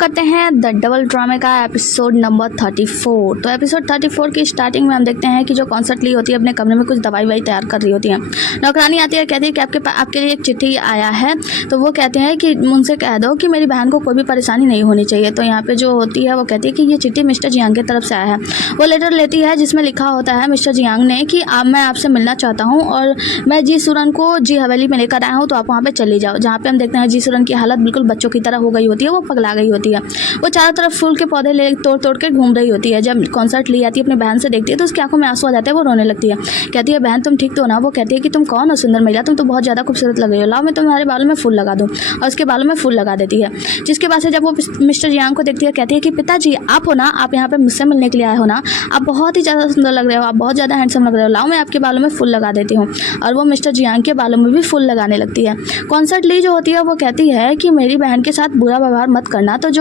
करते हैं the double ड्रामे का एपिसोड नंबर 34। तो एपिसोड 34 की स्टार्टिंग में हम देखते हैं कि जो कॉन्सर्ट ली होती है अपने कमरे में कुछ दवाई तैयार कर रही होती है। नौकरानी आती है, कहती है कि आपके लिए एक चिट्ठी आया है। तो वो कहते हैं कि उनसे कह दो कि मेरी बहन को कोई भी परेशानी नहीं होनी चाहिए। तो यहाँ पे जो होती है वो कहती है कि ये चिट्ठी मिस्टर जियांग की तरफ से आया है। वो लेटर लेती है जिसमें लिखा होता है मिस्टर जियांग ने कि मैं आपसे मिलना चाहता हूँ और मैं जी सुरन को जी हवेली में लेकर आया हूँ, तो आप वहाँ पे चली जाओ। जहाँ पे हम देखते हैं जी सुरन की हालत बिल्कुल बच्चों की तरह हो गई होती है, वो पगला गई होती है। वो चारों तरफ फूल के पौधे ले तोड़ के घूम रही होती है। जब कॉन्सर्ट ली आती है अपनी बहन से देखती है तो उसकी आंखों में आंसू आ जाते हैं, वो रोने लगती है। कहती है बहन तुम ठीक तो ना? वो कहती है कि तुम कौन हो सुंदर महिला, तुम तो बहुत ज़्यादा खूबसूरत लग रही हो, लाओ मैं तुम्हारे बालों में फूल लगा दूँ। और उसके बालों में फूल लगा देती है। जिसके बाद से जब वो मिस्टर जियांग को देखती है कहती है कि पिताजी आप हो ना, आप यहाँ पे मुझसे मिलने के लिए आए हो ना, आप बहुत ही ज़्यादा सुंदर लग रहे हो, आप बहुत ज़्यादा हैंडसम लग रहे हो, लाओ मैं आपके बालों में फूल लगा देती हूँ। और वो मिस्टर जियांग के बालों में भी फूल लगाने लगती है। कॉन्सर्ट ली जो होती है वो कहती है कि मेरी बहन के साथ बुरा व्यवहार मत करना। तो जो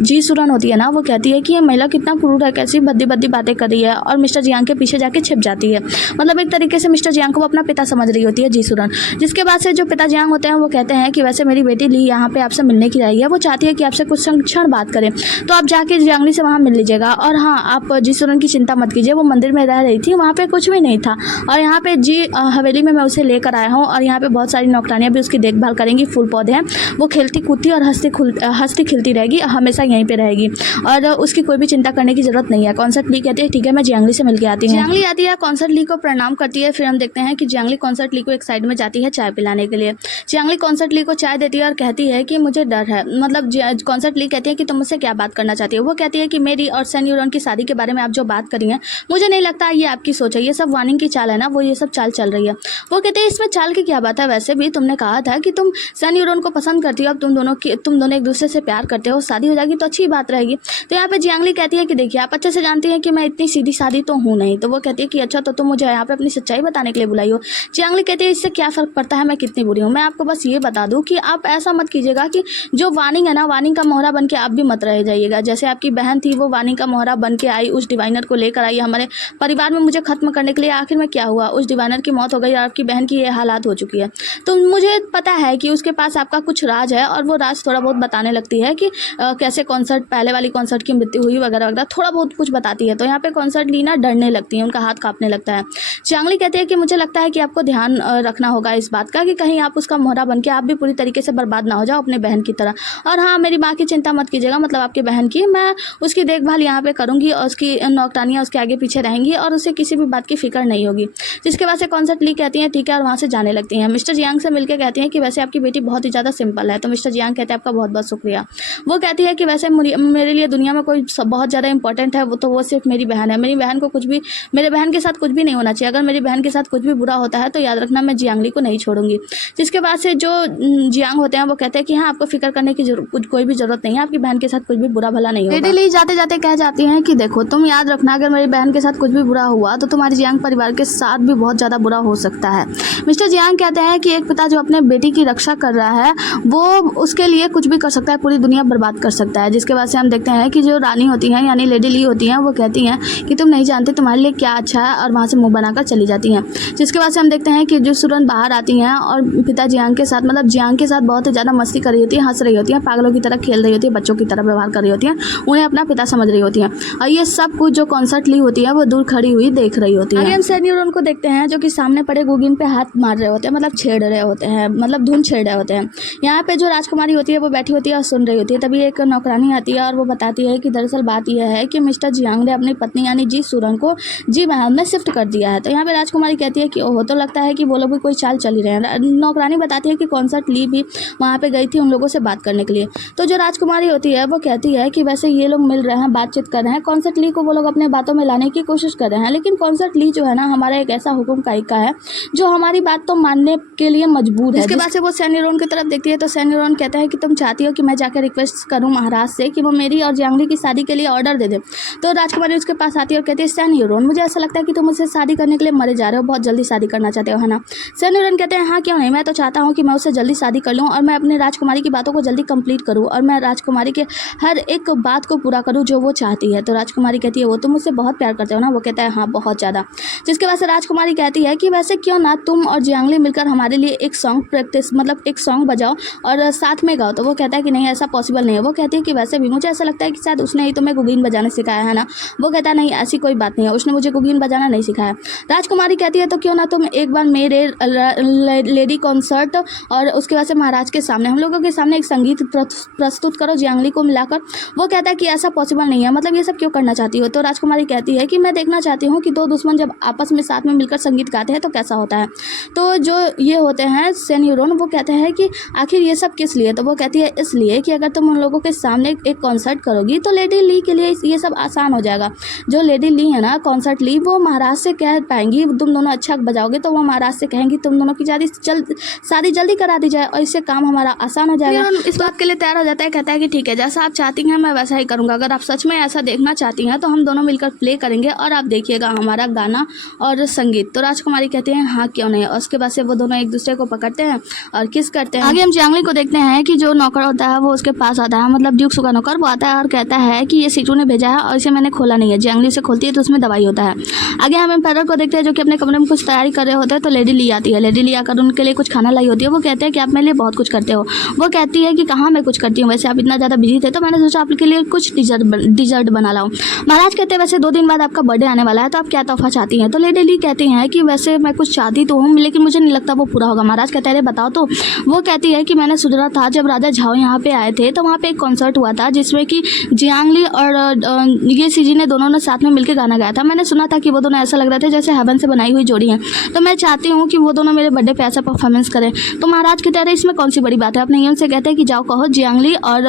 जी सुरन होती है ना, वो कहती है कि ये महिला कितना क्रूर है, कैसी भद्दी बातें कर रही है, और मिस्टर जियांग के पीछे जाके छिप जाती है। मतलब एक तरीके से मिस्टर जियांग को वो अपना पिता समझ रही होती है जी सुरन। जिसके बाद से जो पिता जियांग होते हैं वो कहते हैं कि वैसे मेरी बेटी ली यहाँ पे आपसे मिलने की आई है, वो चाहती है कि आपसे कुछ क्षण बात करें, तो आप जाके जियांगली से वहाँ मिल लीजिएगा। और हाँ, आप जी सुरन की चिंता मत कीजिए, वो मंदिर में रह रही थी, वहाँ पे कुछ भी नहीं था, और यहाँ पे जी हवेली में मैं उसे लेकर आया हूँ, और यहाँ पे बहुत सारी नौकरानियाँ भी उसकी देखभाल करेंगी, फूल पौधे हैं, वो खेलती कूदती और हंसती खिलती रहेगी, हमेशा यहीं पे रहेगी, और उसकी कोई भी चिंता करने की जरूरत नहीं है। कॉन्सर्ट ली कहती है ठीक है मैं जियांगली से मिलकर आती हूँ। जियांगली आती है, कॉन्सर्ट ली को प्रणाम करती है। फिर हम देखते हैं कि जियांगली कॉन्सर्ट ली को एक साइड में जाती है चाय पिलाने के लिए। जियांगली कॉन्सर्ट ली को चाय देती है और कहती है कि मुझे डर है। मतलब कॉन्सर्ट ली कहती है कि तुम मुझसे क्या बात करना चाहती हो। वो कहती है कि मेरी और सन यूरॉन की शादी के बारे में आप जो बात करी है, मुझे नहीं लगता ये आपकी सोच है, ये सब वार्निंग की चाल है ना, वो ये सब चाल चल रही है। वो कहते हैं इसमें चाल की क्या बात है, वैसे भी तुमने कहा था कि तुम सन यूरॉन को पसंद करती हो, अब तुम दोनों एक दूसरे से प्यार करते हो, शादी हो जाएगी तो अच्छी बात रहेगी। तो यहाँ पे जियांगली कहती है कि देखिए आप अच्छे से जानती हैं कि मैं इतनी सीधी सादी तो हूँ नहीं। तो वो कहती है कि अच्छा तो तुम मुझे यहाँ पे अपनी सच्चाई बताने के लिए बुलाई हो। जियांगली कहती है इससे क्या फ़र्क पड़ता है मैं कितनी बुरी हूँ, मैं आपको बस ये बता दूँ कि आप ऐसा मत कीजिएगा कि जो वार्निंग है ना, वार्निंग का मोहरा बन के आप भी मत रह जाइएगा। जैसे आपकी बहन थी वो वार्निंग का मोहरा बन के आई, उस डिवाइनर को लेकर आई हमारे परिवार में मुझे खत्म करने के लिए। आखिर में क्या हुआ, उस डिवाइनर की मौत हो गई और आपकी बहन की ये हालात हो चुकी है। तो मुझे पता है कि उसके पास आपका कुछ राज है, और वो राज थोड़ा बहुत बताने लगती है कि कैसे कॉन्सर्ट पहले वाली कॉन्सर्ट की मृत्यु हुई वगैरह वगैरह, थोड़ा बहुत कुछ बताती है। तो यहाँ पे कॉन्सर्ट ली ना डरने लगती है, उनका हाथ कांपने लगता है। जियांगली कहती है कि मुझे लगता है कि आपको ध्यान रखना होगा इस बात का कि कहीं आप उसका मोहरा बन के आप भी पूरी तरीके से बर्बाद ना हो जाओ अपने बहन की तरह। और हाँ, मेरी माँ की चिंता मत कीजिएगा, मतलब आपकी बहन की, मैं उसकी देखभाल यहाँ पे करूँगी और उसकी नौकरानियाँ उसके आगे पीछे रहेंगी और उसे किसी भी बात की फिक्र नहीं होगी। जिसके बाद से कॉन्सर्ट ली कहती है ठीक है, और वहाँ से जाने लगती हैं। मिस्टर जियांग से मिलकर कहती हैं कि वैसे आपकी बेटी बहुत ही ज़्यादा सिंपल है। तो मिस्टर जियांग कहते हैं आपका बहुत बहुत शुक्रिया। वो कहती है कि वैसे मेरे लिए दुनिया में कोई बहुत ज़्यादा इंपॉर्टेंट है वो सिर्फ मेरी बहन है। मेरी बहन को मेरे बहन के साथ कुछ भी नहीं होना चाहिए। अगर मेरी बहन के साथ कुछ भी बुरा होता है तो याद रखना मैं जियांगली को नहीं छोड़ूंगी। जिसके बाद से जो जियांग होते हैं वो कहते हैं कि हाँ आपको फिक्र करने की कोई भी जरूरत नहीं है, आपकी बहन के साथ कुछ भी बुरा भला नहीं होगा। लेडी जाते जाते कह जाती हैं कि देखो तुम याद रखना, अगर मेरी बहन के साथ कुछ भी बुरा हुआ तो तुम्हारे जियांग परिवार के साथ भी बहुत ज़्यादा बुरा हो सकता है। मिस्टर जियांग कहते हैं कि एक पिता जो अपने बेटी की रक्षा कर रहा है वो उसके लिए कुछ भी कर सकता है, पूरी दुनिया बर्बाद कर सकता है। जिसके बाद से हम देखते हैं कि जो रानी होती हैं यानी लेडी ली होती हैं वो कहती हैं कि तुम नहीं जानते तुम्हारे लिए क्या अच्छा है, और वहाँ से मुंह बनाकर चली जाती हैं। जिसके बाद से हम देखते हैं कि जो सुरन बाहर आती हैं और पिता जियांग के साथ मतलब जियांग के साथ बहुत ही ज़्यादा मस्ती कर रही होती है, हंस रही होती हैं, पागलों की तरह खेल रही होती है, बच्चों की तरह व्यवहार कर रही होती हैं, उन्हें अपना पिता समझ रही होती हैं। और ये सब कुछ जो कॉन्सर्ट ली होती है वो दूर खड़ी हुई देख रही होती है। हम सन यूरॉन को देखते हैं जो कि सामने पड़े गुगिन पे हाथ मार रहे होते हैं, मतलब छेड़ रहे होते हैं, मतलब धुन छेड़ रहे होते हैं। यहाँ पे जो राजकुमारी होती है वो बैठी होती है और सुन रही होती है। तभी एक नौकरानी आती है और वो बताती है कि दरअसल बात यह है कि मिस्टर जियांग ने अपनी पत्नी यानी जी सुरन को जी महल में शिफ्ट कर दिया है। तो यहाँ पे राजकुमारी कहती है कि ओहो, तो लगता है कि वो लोग भी कोई चाल चल ही रहे हैं। नौकरानी बताती है कि कॉन्सर्ट ली भी वहाँ पे गई थी उन लोगों से बात करने के लिए। तो जो राजकुमारी होती है वो कहती है कि वैसे ये लोग मिल रहे हैं, बातचीत कर रहे हैं, कॉन्सर्ट ली को वो लोग अपने बातों में लाने की कोशिश कर रहे हैं, लेकिन कॉन्सर्ट ली जो है ना हमारा एक ऐसा हुक्म का है जो हमारी बात तो मानने के लिए मजबूर है। इसके बाद से वो सन यूरॉन की तरफ देखती है तो सन यूरॉन कहता है कि तुम चाहती हो कि मैं जाकर रिक्वेस्ट करूं महाराज से कि वो मेरी और जियांगली की शादी के लिए ऑर्डर दे दे। तो राजकुमारी उसके पास आती है और कहती है सन यूरॉन, मुझे ऐसा लगता है कि तुम मुझसे शादी करने के लिए मरे जा रहे हो, बहुत जल्दी शादी करना चाहते हो है ना। सन यूरॉन कहते हैं हाँ क्यों नहीं, मैं तो चाहता हूँ कि मैं उससे जल्दी शादी कर लूँ और मैं अपने राजकुमारी की बातों को जल्दी कंप्लीट करूँ और मैं राजकुमारी के हर एक बात को पूरा करूँ जो वो चाहती है। तो राजकुमारी कहती है वो तुम मुझसे बहुत प्यार करते हो ना। वो कहता है हाँ बहुत ज़्यादा। जिसके बाद से राजकुमारी कहती है कि वैसे क्यों ना तुम और जियांगली मिलकर हमारे लिए एक सॉन्ग प्रैक्टिस मतलब एक सॉन्ग बजाओ और साथ में गाओ। तो वो कहता है कि नहीं ऐसा पॉसिबल नहीं है। वो कहती है कि वैसे भी मुझे ऐसा लगता है कि शायद उसने ही तुम्हें गुगीन बजाना सिखाया है ना। वो कहता है नहीं ऐसी कोई बात नहीं है, उसने मुझे गुगीन बजाना नहीं सिखाया। राजकुमारी कहती है तो क्यों ना तुम एक बार मेरे लेडी कॉन्सर्ट और उसके बाद से महाराज के सामने, हम लोगों के सामने एक संगीत प्रस्तुत करो जियांगली को मिलाकर। वो कहता है कि ऐसा पॉसिबल नहीं है, मतलब ये सब क्यों करना चाहती हो। तो राजकुमारी कहती है कि मैं देखना चाहती हूँ कि दो दुश्मन जब आपस में साथ में मिलकर संगीत गाते हैं तो कैसा होता है। तो जो ये होते हैं सेन यूरोन, वो कहते हैं कि आखिर ये सब किस लिए। तो वो कहती है इसलिए कि अगर तुम उन लोगों के सामने एक कॉन्सर्ट करोगी तो लेडी ली के लिए ये सब आसान हो जाएगा। जो लेडी ली है ना, कॉन्सर्ट ली, वो महाराज से कह पाएंगी तुम दोनों अच्छा बजाओगे तो वो महाराज से कहेंगी तुम दोनों की शादी जल्दी करा दी जाए और इससे काम हमारा आसान हो जाएगा। इस बात के लिए तैयार हो जाता है, कहता है कि ठीक है जैसा आप चाहती हैं मैं वैसा ही करूँगा। अगर आप सच में ऐसा देखना चाहती हैं तो हम दोनों मिलकर प्ले करेंगे और आप देखिएगा हमारा गाना और संगीत। तो राजकुमारी कहते हैं हाँ क्यों नहीं। और उसके बाद से वो दोनों एक दूसरे को पकड़ते हैं और किस करते हैं। आगे हम जियांगली को देखते हैं कि जो नौकर होता है वो उसके पास आता है, मतलब ड्यूक्सू का नौकर। वो आता है और कहता है कि ये सीटू ने भेजा है और इसे मैंने खोला नहीं है। जियांगली से खोलती है तो उसमें दवाई होता है। आगे हम एम्पायर को देखते हैं जो कि अपने कमरे में कुछ तैयारी कर रहे होते हैं। तो लेडी ली आती है, लेडी ली आकर उनके लिए कुछ खाना लाई होती है। वो कहते हैं कि आप मेरे लिए बहुत कुछ करते हो। वो कहती है कि कहाँ मैं कुछ करती हूँ, वैसे आप इतना ज़्यादा बिजी थे तो मैंने सोचा आपके लिए कुछ डिजर्ट बना लाऊं। महाराज कहते हैं वैसे 2 दिन बाद आपका बर्थडे आने वाला है तो आप क्या तोहफा चाहती हैं। तो लेडी ली कहती हैं कि वैसे मैं कुछ चाहती तो हूँ लेकिन मुझे नहीं लगता वो पूरा होगा। महाराज कहते हैं अरे बताओ तो। वो कहती है कि मैंने सुना था जब राजा झाओ यहाँ पे आए थे तो वहाँ पे एक कॉन्सर्ट हुआ था जिसमें कि जियांगली और ये सीजी ने दोनों ने साथ में मिलकर गाना गाया था। मैंने सुना था कि वो दोनों ऐसा लग रहा था जैसे हेवन से बनाई हुई जोड़ी है, तो मैं चाहती हूँ कि वो दोनों मेरे बर्थडे पे ऐसा परफॉर्मेंस करें। तो महाराज कहते हैं इसमें कौन सी बड़ी बात है। अपने नियम से कहते हैं कि जाओ कहो जियांगली और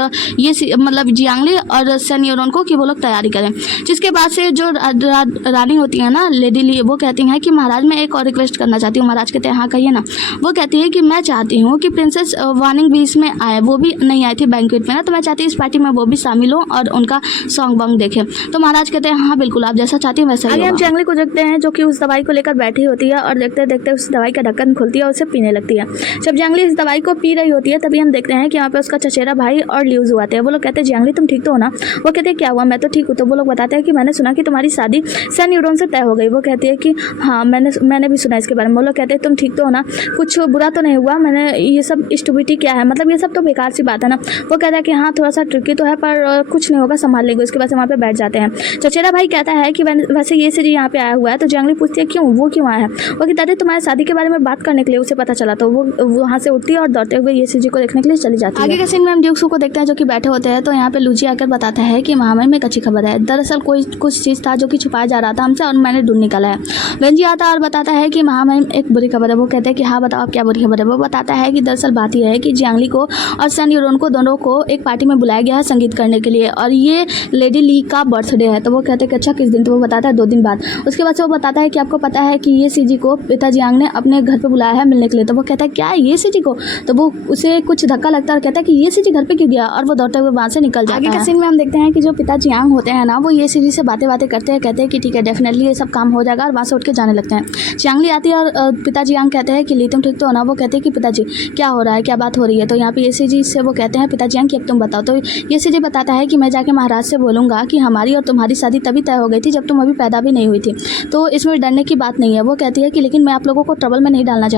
मतलब जियांगली और सेन यूरोन को कि वो लोग तैयारी करें। जिसके बाद से जो रानी होती है ना लेडी ली, वो कहती हैं कि महाराज मैं एक और रिक्वेस्ट करना चाहती हूँ। महाराज कहते हैं हाँ कहिए ना। वो कहती है कि मैं चाहती हूँ कि प्रिंसेस वार्निंग भी इसमें आए, वो भी नहीं आई थी बैंक्वेट में ना, तो मैं चाहती हूँ इस पार्टी में वो भी शामिल हो और उनका सॉन्ग वॉन्ग देखें। तो महाराज कहते हैं हाँ बिल्कुल आप जैसा चाहती हैं वैसा ही। हम जियांगली को देखते हैं जो कि उस दवाई को लेकर बैठी होती है और देखते देखते उस दवाई का ढक्कन खुलती है और उसे पीने लगती है। जब जियांगली इस दवाई को पी रही होती है तभी हम देखते हैं कि यहाँ पे उसका चचेरा भाई और ल्यूजू आते हैं। वो लोग कहते हैं जियांगली तुम ठीक तो हो ना। वो कहते हैं क्या हुआ, मैं तो ठीक हूँ। तो वो लोग बताते हैं कि मैंने सुना कि तुम्हारी शादी सेन यूरोन से तय हो गई। वो कहती है कि हाँ मैंने भी सुना इसके बारे में। वो लोग कहते हैं तुम ठीक तो हो ना, कुछ बुरा तो नहीं हुआ। मैंने ये सब स्टूपिडिटी क्या है, मतलब ये सब तो बेकार सी बात है ना। वो कहता है कि हाँ थोड़ा सा ट्रिकी तो है पर कुछ नहीं होगा, संभाल लेंगे। उसके बाद से वहाँ पे बैठ जाते हैं। चचेरा भाई कहता है कि वैसे ये सीजी यहाँ पे आया हुआ है। तो जियांगली पूछती है क्यों, वो क्यों आया है। वो कहता है तुम्हारी शादी के बारे में बात करने के लिए उसे पता चला। तो वो वहाँ से उठती है और दौड़ते हुए ये सीजी को देखने के लिए चली जाती है। आगे के सीन में हम ड्यूक्सू को देखते हैं जो कि बैठे होते हैं। तो यहाँ पे लूजी आकर बताता है कि महामारी में एक अच्छी खबर है। दरअसल कुछ चीज़ था जो कि छुपाया जा रहा था हमसे और मैंने ढूंढ निकाला है। वेंजी आता है और बताता है कि महामारी में एक बुरी खबर है। वो कहते हैं कि हाँ बताओ आप क्या बुरी खबर है। वो बताता है कि दरअसल बात यह है कि जियांगली को और सेन यूरोन को दोनों को एक पार्टी में बुलाया गया है संगीत करने के लिए और ये लेडी ली का बर्थडे है। तो वो कहते हैं कि अच्छा किस दिन। तो वो बताता है 2 दिन बाद। उसके बाद से वो बताता है कि आपको पता है कि ये सीजी को पिता जियांग ने अपने घर पे बुलाया है मिलने के लिए। तो वो कहता है क्या ये सीजी को। तो वो उसे कुछ धक्का लगता है और कहता है कि ये सीजी घर पे क्यों गया और वो दौड़ते हुए वहाँ से निकल जाता है। आगे के सीन में हम देखते हैं कि जो पिता जियांग होते हैं ना, वो ये सीजी से बातें करते हैं, कहते हैं कि ठीक है डेफिनेटली ये सब काम हो जाएगा और वहाँ से उठ के जाने लगते हैं। जियांगली आती है और पिता जियांग कहते हैं कि ली तुम ठीक तो हो ना। वो कहते हैं कि पिताजी क्या हो रहा है, क्या बात हो रही है। तो यहाँ पे ये सीजी से वो कहते हैं पिता जियांग कि अब तुम बताओ। तो ये सीजी बताता है कि मैं जाके महाराज से बोलूँगा कि हमारी और तुम्हारी शादी तभी तय हो गई थी जब तुम अभी पैदा भी नहीं हुई थी, तो इसमें डरने की बात नहीं है। वो कहती है कि लेकिन मैं आप लोगों को ट्रबल में नहीं डालना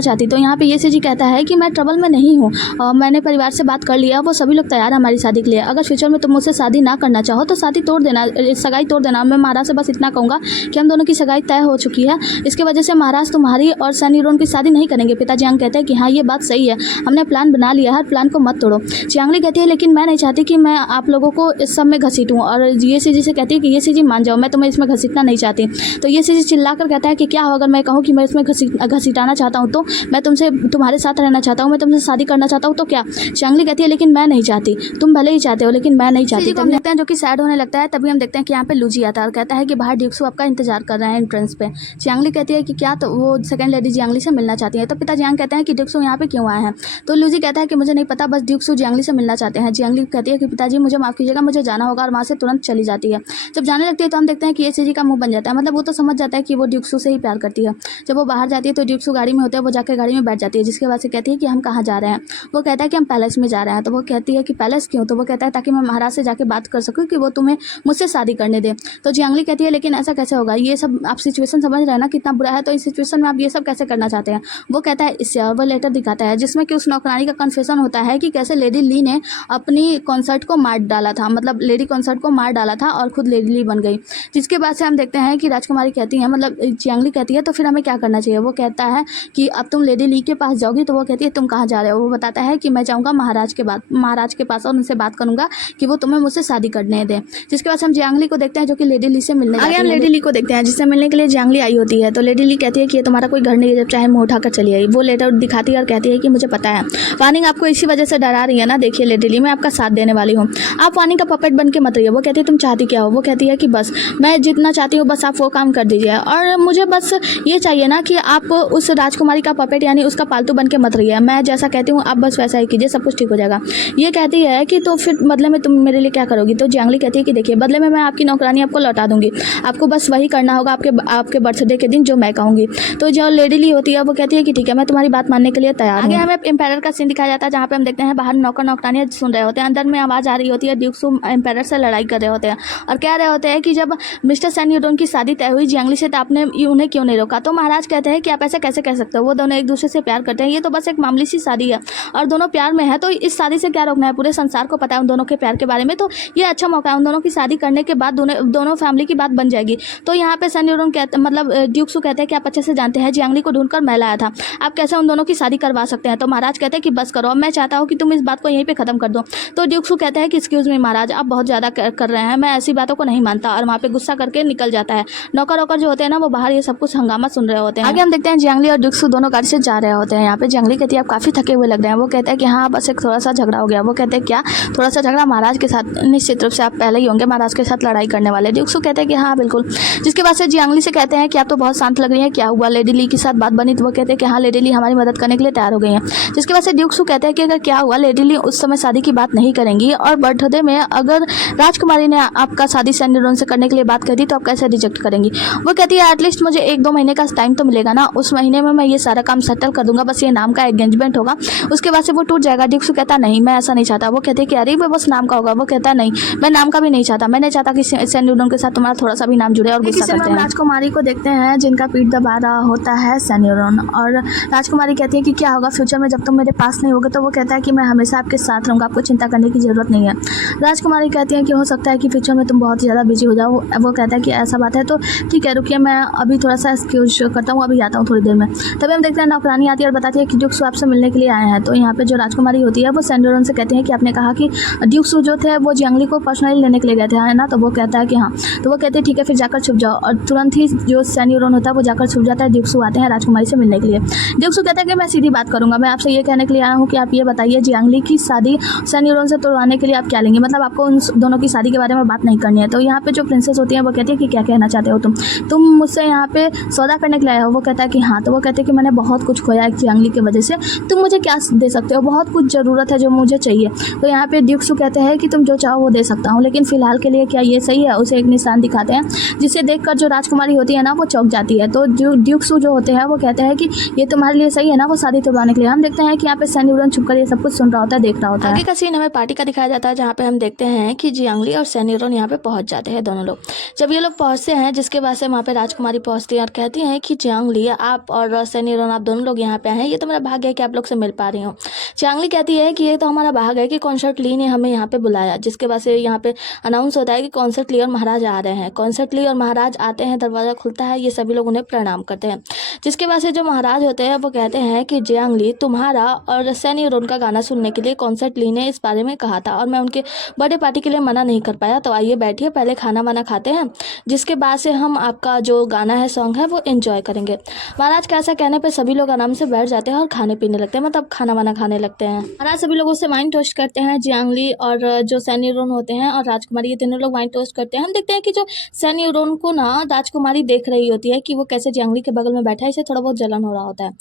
चाहती। तो यहाँ पे ये सीजी कहता है कि मैं ट्रबल में नहीं हूँ, मैंने परिवार से बात कर लिया, वो सभी लोग तैयार है हमारी शादी के लिए। अगर फ्यूचर में तुम मुझसे शादी ना करना चाहो तो शादी तोड़ देना, सगाई तोड़ देना। मैं महाराज से बस इतना कहूँगा कि हम दोनों की सगाई तय हो चुकी है, इसके वजह से महाराज तुम्हारी और सेन यूरोन की शादी नहीं करेंगे। पिता जियांग कहते हैं कि हाँ ये बात सही है, हमने प्लान बना लिया है, प्लान को मत तोड़ो। जियांगली कहती है लेकिन मैं नहीं चाहती कि मैं आप लोगों को इस सब में घसीटूँ। और ये सीजी से कहती है कि ये सीजी मान जाओ, मैं तुम्हें इसमें घसीटना नहीं चाहती। तो ये सीजी चिल्लाकर कहता है कि क्या हो अगर मैं कहूँ कि मैं इसमें घसीटाना चाहता हूँ, तो मैं तुमसे तुम्हारे साथ रहना चाहता हूँ, मैं तुमसे शादी करना चाहता हूँ, तो क्या। जियांगली कहती है लेकिन मैं नहीं चाहती, तुम भले ही चाहते हो लेकिन मैं नहीं चाहती। हम देखते हैं जो कि सैड होने लगता है। तभी हम देखते हैं कि यहाँ पे लूजी आता है और कहता है कि बाहर ड्यूक्सू आपका इंतजार कर रहे हैं एंट्रेंस पे। जियांगली कहती है कि क्या, तो वो सेकंड लेडी जियांगली से मिलना चाहती है। तो पिता जियांग कहते हैं कि ड्यूक्सू यहाँ पे क्यों आए हैं। तो लूजी कहता है कि मुझे नहीं पता, बस ड्यूक्सू जियांगली से मिलना चाहते हैं। जियांगली कहती है कि पिताजी मुझे माफ़ कीजिएगा, मुझे जाना होगा, और वहाँ से तुरंत चली जाती है। जब जाने लगती है तो हम देखते हैं कि ये सीजी का मुंह बन जाता है, मतलब वो तो समझ जाता है कि वो ड्यूक्सू से ही प्यार करती है। जब वो बाहर जाती है तो ड्यूक्सू गाड़ी में होते हैं, वो जाकर गाड़ी में बैठ जाती है, जिसके बाद से कहती है कि हम कहाँ जा रहे हैं। वो कहता है कि हम पैलेस में जा रहे हैं। तो वो कहती है कि पैलेस क्यों। तो वो कहता है ताकि मैं महाराज से जाके बात कर सकूँ कि वो तुम्हें मुझसे शादी करने दे। तो जियांगली कहती है लेकिन ऐसा कैसे होगा, ये सब आप सिचुएशन समझ रहे हैं ना कितना बुरा है, तो इस सिचुएशन में आप ये सब कैसे करना चाहते हैं। वो कहता है इससे, और वो लेटर दिखाता है जिसमें कि उस नौकरानी का कन्फेशन होता है है कि कैसे लेडी ली ने अपनी कॉन्सर्ट को मार डाला था, मतलब लेडी कॉन्सर्ट को मार डाला था और खुद लेडी ली बन गई। जिसके बाद से हम देखते हैं कि राजकुमारी कहती है, मतलब जियांग ली कहती है तो फिर हमें क्या करना चाहिए। वो कहता है कि अब तुम लेडी ली के पास जाओगी, तो वो कहती है तुम कहाँ जा रहे हो। वो बताता है कि मैं जाऊँगा महाराज के पास और उनसे बात करूँगा कि वो तुम्हें मुझसे शादी करने दें। जिसके बाद हम जियांग ली को देखते हैं जो कि लेडी ली से मिलने आगे हम लेडी ली को देखते हैं जिससे मिलने के लिए जियांग ली आई होती है। तो लेडी ली कहती है कि ये तुम्हारा कोई घर नहीं है, जब चाहे मुँह उठाकर चली आई। वो लेटर दिखाती है और कहती है कि मुझे पता है वानिंग आपको इसी वजह से डरा रही है ना, देखिए लेडी ली मैं आपका साथ देने वाली हूँ, आप वानिंग का पपेट बन के मत रहिए। वो कहती है तुम चाहती क्या हो। वो कहती है कि बस मैं जितना चाहती हूँ बस आप वो काम कर दीजिए और मुझे बस ये चाहिए ना कि आप उस राजकुमारी का पपेट यानी उसका पालतू बन के मत रहिए, मैं जैसा कहती हूँ आप बस वैसा ही कीजिए, सब कुछ ठीक हो जाएगा। ये कहती है कि तो फिर बदले में तुम मेरे लिए क्या करोगी। तो जियांग ली कहती है कि देखिए बदले में मैं आपकी नौकरानी आपको लौटा दूंगी, आपको बस वही करना होगा आपके बर्थडे के दिन जो मैं कहूँगी। तो जो लेडी ली होती है वो कहती है कि ठीक है मैं तुम्हारी बात मानने के लिए तैयार हूँ। आगे हमें एम्पायर का सीन दिखाया जाता है जहाँ पे हम देखते हैं बाहर नौकर नौकरानियाँ सुन रहे होते हैं, अंदर में आवाज़ आ रही होती है, ड्यूक्सू एम्पायर से लड़ाई कर रहे होते हैं और कह रहे होते हैं कि जब मिस्टर सैन यूडोन की शादी तय हुई जियांग ली से तो आपने उन्हें क्यों नहीं रोका। तो महाराज कहते हैं कि आप ऐसे कैसे कह सकते हो, वो दोनों एक दूसरे से प्यार करते हैं, ये तो बस एक मामूली सी शादी है और दोनों प्यार में है, तो इस शादी से क्या रोकना है, पूरे संसार को पता है उन दोनों के प्यार के बारे में, तो ये अच्छा मौका है, उन दोनों की शादी करने के बाद दोनों फैमिली की बात बन जाएगी। तो यहाँ पे सैन यूडोन कहते मतलब ड्यूक्सू कहते हैं कि आप अच्छे से जानते हैं जियांग ली को ढूंढकर मैं लाया था, आप कैसे उन दोनों की शादी करवा सकते हैं। तो महाराज कहते हैं कि बस करो, अब मैं चाहता हूँ कि तुम इस बात को यहीं पे खत्म कर दो। तो ड्यूक्सू कहता है कि एक्सक्यूज मी महाराज, आप बहुत ज़्यादा कर रहे हैं, मैं ऐसी बातों को नहीं मानता, और वहाँ पे गुस्सा करके निकल जाता है। नौकर जो होते हैं ना वो बाहर ये सब कुछ हंगामा सुन रहे होते हैं। आगे हम देखते हैं जियांग ली और ड्यूक्सू दोनों गाड़ी से जा रहे होते हैं। यहाँ पे जियांग ली कहती है आप काफ़ी थके हुए लग रहे हैं। वो कहता है कि हाँ बस एक थोड़ा सा झगड़ा हो गया। वो कहते हैं क्या थोड़ा सा झगड़ा महाराज के साथ, निश्चित रूप से आप पहले ही होंगे महाराज के साथ लड़ाई करने वाले। ड्यूक्सू कहते हैं कि हाँ बिल्कुल। जिसके बाद से जियांग ली से कहते हैं कि आप तो बहुत शांत लग रही हैं, क्या हुआ लेडी ली के साथ बात बनी। तो वो कहते हैं कि हाँ लेडी ली हमारी मदद करने के लिए तैयार हो गई हैं। जिसके बाद से ड्यूक्सू कहते हैं कि अगर क्या हुआ लेडी ली उस समय शादी की बात नहीं करेंगी और बर्थडे में अगर राजकुमारी ने आपका शादी सैन यूडोन से करने के लिए बात कर दी तो आप कैसे रिजेक्ट करेंगी। वो कहती है एटलीस्ट मुझे 1-2 महीने का टाइम तो मिलेगा ना, उस महीने में मैं ये सारा काम सेटल कर दूंगा, बस ये नाम का एंगेजमेंट होगा, उसके बाद से वो टूट जाएगा। ड्यूक्सू कहता नहीं मैं ऐसा नहीं चाहता। वो कहते हैं कि अरे वो बस नाम का होगा। वो कहता है नहीं मैं नाम का भी नहीं चाहता, मैं नहीं चाहता कि सैन यूडोन के साथ तुम्हारा थोड़ा सा भी नाम जुड़े और गुस्सा करते हैं। राजकुमारी को देखते हैं जिनका पीठ दबा रहा होता है सैन यूडोन, और राजकुमारी कहती है कि क्या होगा फ्यूचर में जब तुम मेरे पास नहीं होगे। तो वो कहता है कि मैं हमेशा आपके साथ रहूँगा, आपको चिंता करने की जरूरत नहीं है। राजकुमारी कहती है कि हो सकता है कि फ्यूचर में तुम बहुत ज़्यादा बिजी हो जाओ। वो कहता है कि ऐसा बात है तो ठीक है रुकिए मैं अभी थोड़ा सा एक्सक्यूज करता हूँ, अभी आता हूँ थोड़ी देर में। तभी हम देखते हैं नौकरानी आती है और बताती है कि ड्यूक्सू आपसे मिलने के लिए आए हैं। तो यहाँ पे जो राजकुमारी होती है वो सैन यूडोन से कहती है कि आपने कहा कि ड्यूक्सू जो थे वो जियांग ली को पर्सनली लेने के लिए गए थे है ना। तो वो कहता है कि हाँ। तो वो कहते हैं ठीक है फिर जाकर छुप जाओ, और तुरंत ही जो सैन यूडोन होता है वो जाकर छुप जाता है। ड्यूक्सू आते हैं राजकुमारी से मिलने के लिए। ड्यूक्सू कहता है कि मैं सीधी बात करूँगा, मैं आपसे ये कहने के लिए आया हूँ कि आप ये बताइए जियांग ली की शादी सैन यूडोन से तोड़वाने के लिए आप क्या लेंगे, मतलब आपको उन दोनों की शादी के बारे में बात नहीं करनी है। तो यहाँ पे जो प्रिंसेस होती है वो कहती है कि क्या कहना चाहते हो तुम मुझसे यहाँ पे सौदा करने के लिए आए हो। वो कहता है कि हाँ। तो वो कहते हैं कि मैंने बहुत कुछ खोया है जियांग ली की वजह से, तुम मुझे क्या दे सकते हो, बहुत कुछ ज़रूरत है जो मुझे चाहिए। तो यहाँ पे ड्यूक्सू कहते हैं कि तुम जो चाहो वो दे सकता हूँ, लेकिन फिलहाल के लिए क्या ये सही है। उसे एक निशान दिखाते हैं जिसे देखकर जो राजकुमारी होती है ना वो चौंक जाती है। तो जो ड्यूक्सू जो होते हैं वो कहते हैं कि ये तुम्हारे लिए सही है ना वो शादी तोड़वाने के लिए। हम देखते हैं कि यहाँ पे सैन यूडोन छुपकर ये सब कुछ सुन रहा होता है, देख रहा होता है। आगे का सीन हमें पार्टी का दिखाया जाता है जहाँ पे हम देखते हैं कि जियांग ली और सैन यूडोन यहाँ पे पहुंच जाते हैं दोनों लोग। जब ये लोग पहुंचते हैं जिसके बाद से वहाँ पे राजकुमारी पहुंचती है और कहती हैं कि जियांग ली आप और सैन यूडोन आप दोनों लोग यहाँ पे आए हैं, ये तो मेरा भाग्य है कि आप लोग से मिल पा रही हूँ। जियांग ली कहती है कि ये तो हमारा भाग्य है कि कॉन्सर्ट ली ने हमें यहाँ पे बुलाया। जिसके बाद से यहाँ पे अनाउंस होता है कि कॉन्सर्ट ली और महाराज आ रहे हैं। कॉन्सर्ट ली और महाराज आते हैं, दरवाज़ा खुलता है, ये सभी लोग उन्हें प्रणाम करते हैं। जिसके बाद से जो महाराज होते हैं वो कहते हैं कि जियांग ली तुम्हारा और सैन यूडोन का गाना सुनने के लिए कॉन्सर्ट ली ने इस बारे में कहा था और मैं उनके बर्थडे पार्टी के लिए मना नहीं कर पाया, तो आइए बैठिए पहले खाना वाना खाते हैं, जिसके बाद से हम आपका जो गाना है सॉन्ग है वो एंजॉय करेंगे। महाराज का ऐसा कहने पर सभी लोग आराम से बैठ जाते हैं और खाने पीने लगते हैं, मतलब खाना वाना खाने लगते हैं। महाराज सभी लोगों से वाइन टोस्ट करते हैं। जियांग ली और जो सैन यूडोन होते हैं और राजकुमारी ये तीनों लोग वाइन टोस्ट करते हैं। हम देखते हैं कि जो सैन यूडोन को ना राजकुमारी देख रही होती है कि वो कैसे जियांग ली के बगल में बैठा है, इसे थोड़ा बहुत जलन हो रहा होता है।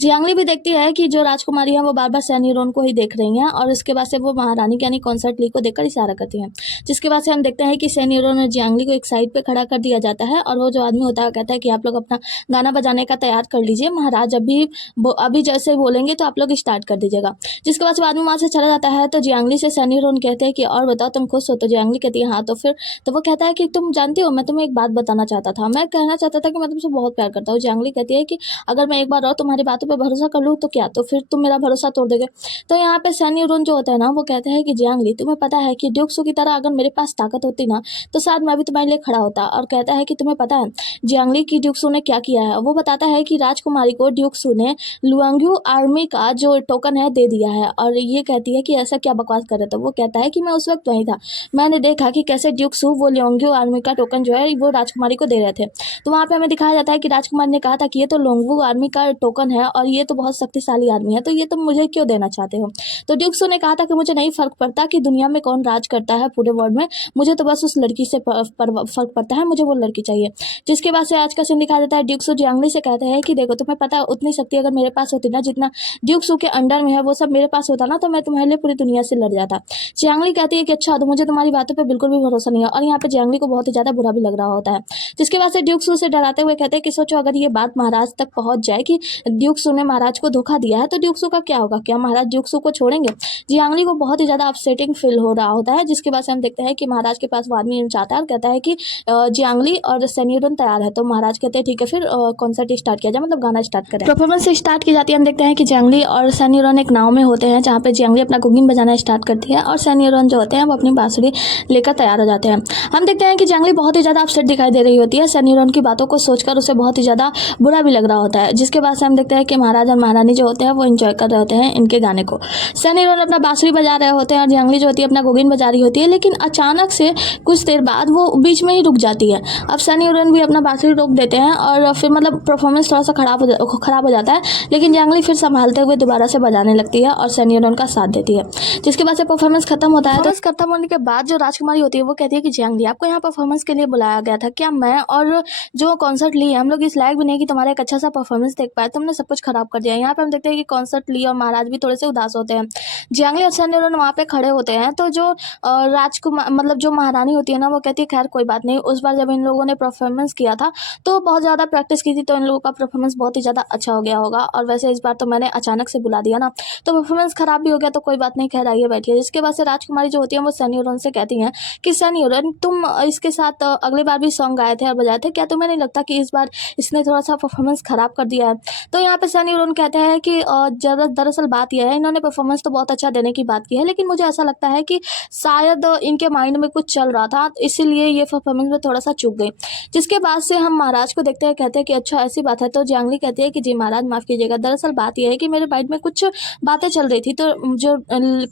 जियांग ली भी देखती है कि जो राजकुमारी है वो बार बार सैन यूडोन को ही देख रही हैं और इसके बाद से वो महारानी यानी कॉन्सर्ट ली को देखकर इशारा करती हैं। जिसके बाद से हम देखते हैं कि सैन यूडोन और जियांग ली को एक साइड पे खड़ा कर दिया जाता है और वो जो आदमी होता है कहता है कि आप लोग अपना गाना बजाने का तैयार कर लीजिए, महाराज अभी जैसे बोलेंगे तो आप लोग स्टार्ट कर दीजिएगा। जिसके बाद आदमी वहाँ से चला जाता है। तो जियांग ली से सैन यूडोन कहते हैं कि और बताओ तुम खुश हो। तो जियांग ली कहती है हाँ। तो वो कहता है कि तुम जानती हो मैं तुम्हें एक बात बताना चाहता था, मैं कहना चाहता था कि मैं तुमसे बहुत प्यार करता हूँ। जियांग ली कहती है कि अगर मैं एक बार और तुम्हारी बातों पर भरोसा कर लूँ तो क्या, तो फिर तुम मेरा भरोसा तोड़ दोगे। तो यहाँ पे सनी रोन जो होता है ना वो कहते हैं कि जियांगली तुम्हें पता है कि ड्यूक्सू की तरह अगर मेरे पास ताकत होती ना तो शायद मैं भी तुम्हारे लिए खड़ा होता। और कहता है कि तुम्हें पता है जियांगली की ड्यूक्सू ने क्या किया है। वो बताता है कि राजकुमारी को ड्यूक्सू ने लुआंग्यू आर्मी का जो टोकन है दे दिया है। और ये कहती है कि ऐसा क्या बकवास कर रहे थे। वो कहता है कि मैं उस वक्त वहीं था, मैंने देखा कि कैसे ड्यूक्सू वो लुआंग्यू आर्मी का टोकन जो है वो राजकुमारी को दे रहे थे। तो वहाँ पे हमें दिखाया जाता है कि राजकुमार ने कहा था कि ये तो लोंगवू आर्मी का टोकन है और ये तो बहुत शक्तिशाली आर्मी है, तो ये तुम मुझे क्यों देना चाहते हो। तो ड्यूक्सू ने कहा था कि मुझे नहीं फर्क पड़ता कि दुनिया में कौन राज करता है पूरे वर्ल्ड में, मुझे तो बस उस लड़की से फर्क पड़ता है, मुझे वो लड़की चाहिए। जिसके बाद से आज का सीन दिखाया जाता है। ड्यूक्सू जियांगली से कहते हैं कि देखो तुम्हें पता है उतनी शक्ति अगर मेरे पास होती ना जितना ड्यूक्सू के अंडर में है वो सब मेरे पास होता ना तो मैं तुम्हारे लिए पूरी दुनिया से लड़ जाता। जियांगली कहती है कि अच्छा तो मुझे तुम्हारी बातों पर बिल्कुल भी भरोसा नहीं है। और यहाँ पे जियांगली को बहुत ही ज्यादा बुरा भी लग रहा होता है। जिसके बाद से ड्यूक्सू से डराते हुए कहते हैं कि सोचो अगर ये बात महाराज तक पहुंच जाए कि ड्यूक्सू ने महाराज को धोखा दिया है तो ड्यूक्सू का क्या होगा, क्या महाराज ड्यूक्सू को छोड़ेंगे। जियांगली को बहुत ही ज्यादा अपसेटिंग फील हो रहा होता है। जिसके बाद से हम देखते हैं कि महाराज के पास वो आदमी चाहता है और कहता है कि जियांगली और सनी रोन तैयार है। तो महाराज कहते हैं ठीक है फिर कॉन्सर्ट स्टार्ट किया जाए, मतलब गाना स्टार्ट करें। परफॉर्मेंस स्टार्ट की जाती है। हम देखते हैं कि जियांगली और सनी रोन एक नाव में होते हैं जहाँ पे जियांगली अपना गुंगिन बजाना स्टार्ट करती है और सनी रोन जो होते हैं वो अपनी बांसुरी लेकर तैयार हो जाते हैं। हम देखते हैं कि जियांगली बहुत ही ज्यादा अपसेट दिखाई दे रही होती है। सनी रोन की बातों को सोचकर उसे बहुत ही ज्यादा बुरा भी लग रहा होता है। जिसके बाद से हम देखते हैं कि महाराज और महारानी जो होते हैं वो एंजॉय कर रहे होते हैं इनके गाने को। सनी रोन अपना बांसुरी बजा रहे होते हैं और जियांगली जो होती है अपना गुंगिन बजा रही होती है, लेकिन अचानक से कुछ देर बाद वो बीच में ही रुक जाती है। अब सनी रोन भी अपना बांसुरी रोक देते हैं और फिर मतलब परफॉर्मेंस थोड़ा सा खराब हो जाता है, लेकिन जियांगली फिर संभालते हुए दोबारा से बजाने लगती है और सनी रोन का साथ देती है। जिसके बाद से परफॉर्मेंस खत्म होता है। तो खत्म होने के बाद जो राजकुमारी होती है वो कहती है कि जियांगली आपको यहाँ परफॉर्मेंस के लिए बुलाया गया था, क्या मैं और जो कॉन्सर्ट ली है हम लोग इस लायक भी नहीं कि तुम्हारा एक अच्छा सा परफॉर्मेंस देख पाए, तुमने सब कुछ खराब कर दिया। यहाँ पे हम देखते हैं कि कॉन्सर्ट ली और महाराज भी थोड़े से उदास होते हैं। जियांगली और सनी रोन वहाँ पे खड़े होते हैं। तो जो राजकुमार मतलब जो महारानी होती है ना वो कहती है खैर कोई बात नहीं, उस बार जब इन लोगों ने परफॉर्मेंस किया था तो बहुत ज़्यादा प्रैक्टिस की थी तो इन लोगों का परफॉर्मेंस बहुत ही ज़्यादा अच्छा हो गया होगा, और वैसे इस बार तो मैंने अचानक से बुला दिया ना तो परफॉर्मेंस खराब भी हो गया तो कोई बात नहीं, खैर आइए बैठिए। जिसके बाद से राजकुमारी जो होती है वो सनी रोन से कहती हैं कि सनी रोन तुम इसके साथ अगली बार भी सॉन्ग गाए थे और बजाए थे, क्या तुम्हें नहीं लगता कि इस बार इसने थोड़ा सा परफॉर्मेंस खराब कर दिया है। तो यहाँ पे सनी रोन कहते हैं कि दरअसल बात यह है इन्होंने परफॉर्मेंस तो बहुत अच्छा देने की बात की है, लेकिन मुझे ऐसा लगता है कि शायद इनके माइंड में कुछ चल रहा था इसीलिए ये परफॉर्मेंस में थोड़ा सा चूक गई। जिसके बाद से हम महाराज को देखते हैं, कहते हैं कि अच्छा ऐसी बात है। तो जियांगली कहती है कि जी महाराज माफ़ कीजिएगा, दरअसल बात यह है कि मेरे माइंड में कुछ बातें चल रही थी। तो जो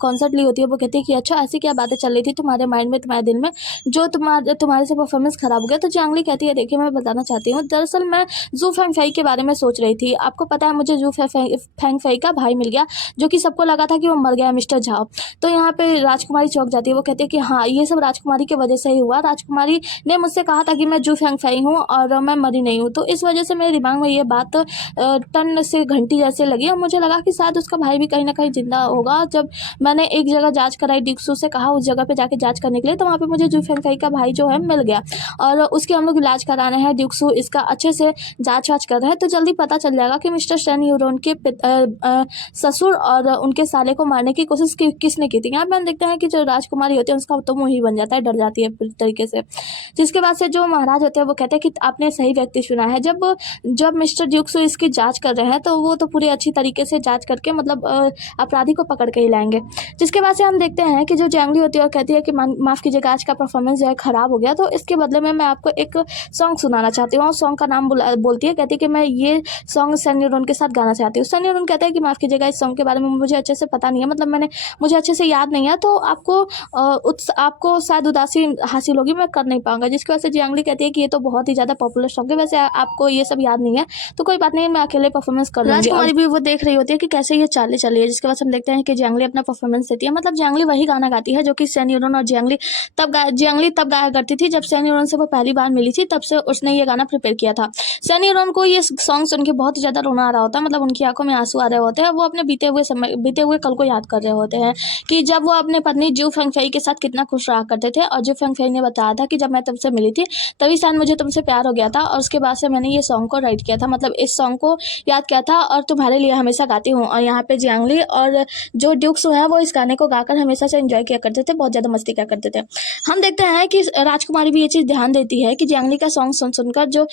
कॉन्सर्ट ली होती है वो कहती है कि अच्छा ऐसी क्या बातें चल रही थी तुम्हारे माइंड में, तुम्हारे दिल में, जो तुम्हारे से परफॉर्मेंस खराब हो गया। तो जियांगली कहती है देखिए मैं बताना चाहती हूँ, दरअसल मैं जू फेंगफई के बारे में सोच रही थी। आपको पता है मुझे जू फेंगफई का भाई मिल गया जो कि सबको लगा था कि वो मर गया, मिस्टर झाओ। तो यहाँ पे राजकुमारी चौंक जाती है। वो कहती है कि हाँ ये सब राजकुमारी की वजह से ही हुआ, राजकुमारी ने मुझसे कहा था कि मैं जू फेंगफई हूँ और मैं मरी नहीं हूँ। तो इस वजह से मेरे दिमाग में ये बात टन से घंटी जैसे लगी और मुझे लगा कि शायद उसका भाई भी कहीं ना कहीं जिंदा होगा। जब मैंने एक जगह जांच कराई, डिक्सू से कहा उस जगह पे जाके जांच करने के लिए, तो वहाँ पे मुझे जू फेंगफई का भाई जो है मिल गया और उसके हम लोग इलाज कराने हैं। डिक्सू इसका अच्छे से जांच वाच कर रहे हैं तो जल्दी पता चल जाएगा कि मिस्टर सनी रोन के ससुर और उनके साले को मारने की कोशिश किसने की थी। यहाँ पे हम देखते हैं कि जो राजकुमारी होती है उसका तो मुंह ही बन जाता है, डर जाती है पूरी तरीके से। जिसके बाद से जो महाराज होते हैं वो कहते हैं कि आपने सही व्यक्ति चुना है। जब मिस्टर ड्यूक्सू इसकी जांच कर रहे हैं तो वो तो पूरी अच्छी तरीके से जांच करके मतलब अपराधी को पकड़ के ही लाएंगे। जिसके बाद से हम देखते हैं कि जो जियांगली होती है वो कहती है कि माफ़ कीजिएगा आज का परफॉर्मेंस जो है ख़राब हो गया, तो इसके बदले में मैं आपको एक सॉन्ग सुनाना चाहती हूँ। सॉन्ग का नाम बोलती है, कहती है कि मैं ये सॉन्ग सनी रोन के साथ गाना चाहती हूँ। सनी रोन कहता है कि माफ़ कीजिएगा इस सॉन्ग के बारे में मुझे अच्छे से पता नहीं है, मतलब मुझे अच्छे से याद नहीं है, तो आपको शायद उदासी हासिल होगी, मैं कर नहीं पाऊंगा। जिसकी वजह से जियांगली कहती है कि ये तो बहुत ही ज़्यादा पॉपुलर सॉन्ग है, वैसे आपको ये सब याद नहीं है तो कोई बात नहीं, मैं अकेले परफॉर्मेंस कर लूंगी। राजकुमारी भी वो देख रही होती है कि कैसे ये चाले चली है। जिसके बाद हम देखते हैं कि जियांगली अपना परफॉर्मेंस देती है, मतलब जियांगली वही गाना गाती है जो कि सनी रोन और जियांगली तब गाया करती थी जब सनी रोन से वो पहली बार मिली थी, तब से उसने ये गाना प्रिपेयर किया था। सनी रोन को ये सॉन्ग सुन के बहुत ही ज़्यादा रोना आ रहा होता है, मतलब उनकी आंखों में आंसू आ रहे होते हैं। वो अपने बीते हुए कल को याद कर रहे होते हैं कि जब वो अपने पत्नी जू फेंगफई के साथ कितना खुश रहा करते थे और जू फेंगफई ने बताया था कि जब मैं तुमसे मिली थी तभी शायद मुझे तुमसे प्यार हो गया था और उसके बाद से मैंने ये सॉन्ग को राइट किया था, मतलब इस सॉन्ग को याद किया था और तुम्हारे लिए हमेशा गाती हूँ। और यहाँ पे जियांगली और जो ड्यूक्सू है वो इस गाने को गाकर हमेशा से एंजॉय किया करते थे, बहुत ज़्यादा मस्ती किया करते थे। हम देखते हैं कि राजकुमारी भी ये चीज़ ध्यान देती है कि जियांगली का सॉन्ग सुनकर जो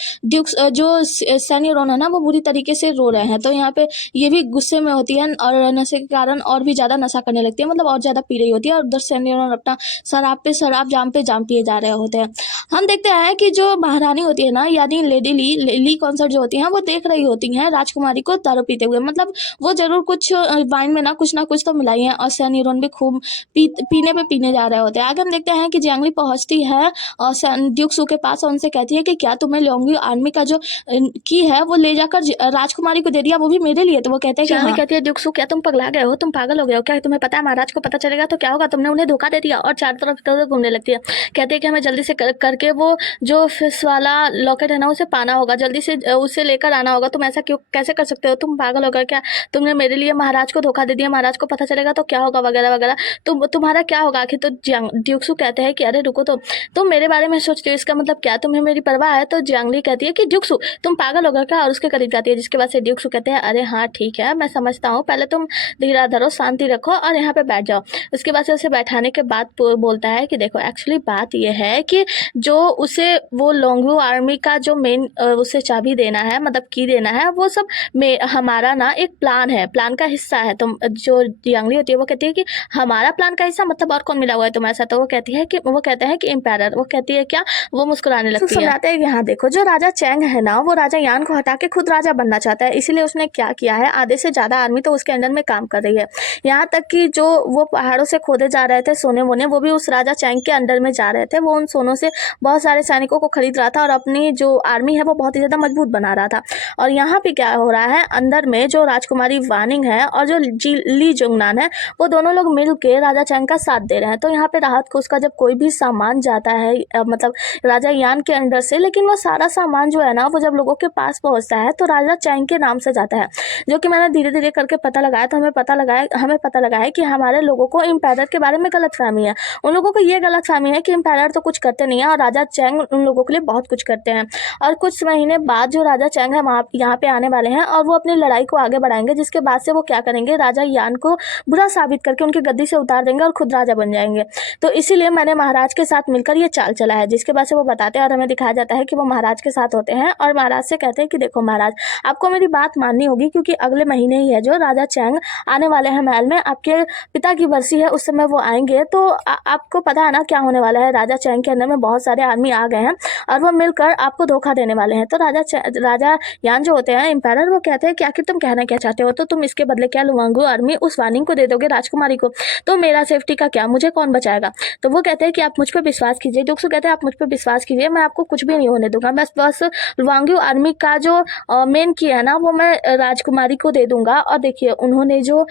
सनी रोन है ना वो बुरी तरीके से रो रहे हैं, तो यहाँ पे ये भी गुस्से में होती है और नशे के कारण और भी ज़्यादा नशा करने लगती है, मतलब और ज़्यादा पी रही होती है, और उधर सैनी लियोन अपना शराब पे शराब, जाम पे जाम पिए जा रहे होते हैं। हम देखते हैं कि जो महारानी होती है ना, यानी लेडी ली कॉन्सर्ट जो होती हैं, वो देख रही होती हैं राजकुमारी को दारू पीते हुए, मतलब वो जरूर कुछ वाइन में ना कुछ तो मिलाई है, और सैनी लियोन भी खूब पीने जा रहे होते हैं। आगे हम देखते हैं कि जियांगली पहुंचती है और ड्यूक सू के पास, और उनसे कहती है कि क्या तुम्हें लोंगी आर्मी का जो की है वो ले जाकर राजकुमारी को दे दिया, वो भी मेरे लिए? तो वो कहते हैं कि हाँ। कहती है ड्यूक सू, क्या तुम पगला गए हो, तुम पागल हो गए हो क्या? तुम्हें पता है महाराज को पता चलेगा तो क्या होगा, तुमने उन्हें धोखा दे दिया। और चारों तरफ इधर घूमने लगती है। कहते हैं कि हमें जल्दी से करके वो जो फिश वाला लॉकेट है ना, उसे पाना होगा, जल्दी से उसे लेकर आना होगा। तुम ऐसा क्यों कैसे कर सकते हो, तुम पागल हो गए क्या? तुमने मेरे लिए महाराज को धोखा दे दिया, महाराज को पता चलेगा तो क्या होगा, वगैरह वगैरह। तुम्हारा क्या होगा आखिर? तो ड्यूक सू कहते हैं कि अरे रुको, तो तुम मेरे बारे में सोचते हो, इसका मतलब क्या तुम्हें मेरी परवाह है? तो जियांगली कहती है कि ड्यूक सू तुम पागल हो गए क्या, और उसके करीब जाती है, जिसके बाद से ड्यूक सू कहते हैं अरे हाँ ठीक है, मैं समझता हूँ, पहले तुम धीरा धरो, शांति रखो और यहाँ पे बैठ जाओ। उसके बाद से उसे बैठाने के बाद बोलता है कि देखो एक्चुअली बात यह है कि जो उसे वो लोंगवू आर्मी का जो मेन उसे चाबी देना है, मतलब की देना है, वो सब हमारा ना एक प्लान है, प्लान का हिस्सा है। तो जो जियांगली होती है वो कहती है कि हमारा प्लान का हिस्सा मतलब और कौन मिला हुआ है तुम्हारे साथ? तो वो कहती है कि वो कहते हैं कि एम्पायर। वो कहती है क्या? वो मुस्कुराने लगती है। समझाते हैं कि हाँ देखो, जो राजा चैंग है ना, वो राजा यान को हटा के खुद राजा बनना चाहता है, इसीलिए उसने क्या किया है, आधे से ज्यादा आर्मी तो उसके अंडर में काम कर रही है। यहाँ तक कि जो वो पहाड़ों से खोदे जा रहे थे सोने वोने, वो भी उस राजा चैंग के अंडर में जा रहे थे। वो उन सोनों से बहुत सारे सैनिकों को खरीद रहा था और अपनी जो आर्मी है वो बहुत ही ज्यादा मजबूत बना रहा था। और यहाँ पे क्या हो रहा है, अंदर में जो राजकुमारी वानिंग है और जो ली जुंगनान है, वो दोनों लोग मिल के राजा चैंग का साथ दे रहे हैं। तो यहाँ पे राहत को उसका जब कोई भी सामान जाता है मतलब राजा यान के अंडर से, लेकिन वो सारा सामान जो है ना, वो जब लोगों के पास पहुंचता है तो राजा चैंग के नाम से जाता है। जो कि मैंने धीरे धीरे करके पता लगाया, तो हमें पता लगा है कि हमारे लोगों को एम्पायर के बारे में गलतफहमी है। उन लोगों को ये गलतफहमी है कि एम्पायर तो कुछ करते नहीं है और राजा चैंग उन लोगों के लिए बहुत कुछ करते हैं। और कुछ महीने बाद जो राजा चैंग है वहाँ यहाँ पे आने वाले हैं और वो अपनी लड़ाई को आगे बढ़ाएंगे, जिसके बाद से वो क्या करेंगे, राजा यान को बुरा साबित करके उनकी गद्दी से उतार देंगे और खुद राजा बन जाएंगे। तो इसीलिए मैंने महाराज के साथ मिलकर ये चाल चला है। जिसके बाद से वो बताते हैं और हमें दिखाया जाता है कि वो महाराज के साथ होते हैं और महाराज से कहते हैं कि देखो महाराज, आपको मेरी बात माननी होगी, क्योंकि अगले महीने ही है जो राजा चैंग आने वाले हैं महल में, आपके पिता की बरसी है, उस समय वो आएंगे। तो आपको पता है ना क्या होने वाला है, राजा चैंग के अंदर में बहुत सारे आदमी आ गए हैं और वो मिलकर आपको धोखा देने वाले हैं। तो राजा यान जो होते हैं एम्पायर, वो कहते हैं कि आखिर तुम कहना क्या चाहते हो, तो तुम इसके बदले क्या लुवांगू आर्मी उस वानिंग को दे दोगे, राजकुमारी को, तो मेरा सेफ्टी का क्या, मुझे कौन बचाएगा? तो वो कहते हैं कि आप मुझ पर विश्वास कीजिए। दुक्सु कहते हैं आप मुझ पर विश्वास कीजिए, मैं आपको कुछ भी नहीं होने दूंगा, बस लुवांगू आर्मी का जो मेन किया है ना, वो मैं राजकुमारी को दे दूंगा। और देखिए उन्होंने जो